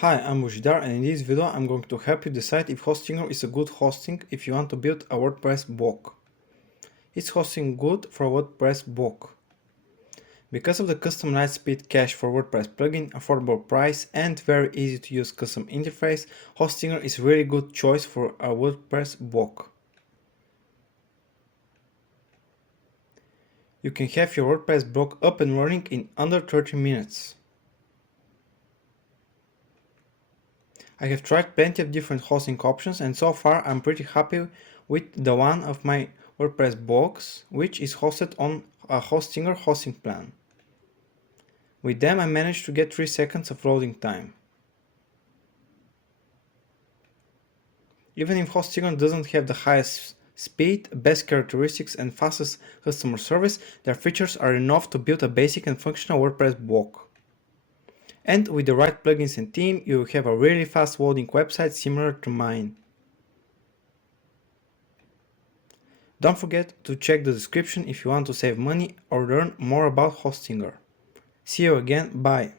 Hi, I'm Bujdar, and in this video I'm going to help you decide if Hostinger is a good hosting if you want to build a WordPress blog. Is hosting good for a WordPress blog? Because of the customized speed cache for WordPress plugin, affordable price, and very easy to use custom interface, Hostinger is a really good choice for a WordPress blog. You can have your WordPress blog up and running in under 30 minutes. I have tried plenty of different hosting options, and so far I'm pretty happy with the one of my WordPress blogs, which is hosted on a Hostinger hosting plan. With them I managed to get 3 seconds of loading time. Even if Hostinger doesn't have the highest speed, best characteristics and fastest customer service, their features are enough to build a basic and functional WordPress blog. And with the right plugins and theme, you will have a really fast loading website similar to mine. Don't forget to check the description if you want to save money or learn more about Hostinger. See you again, bye!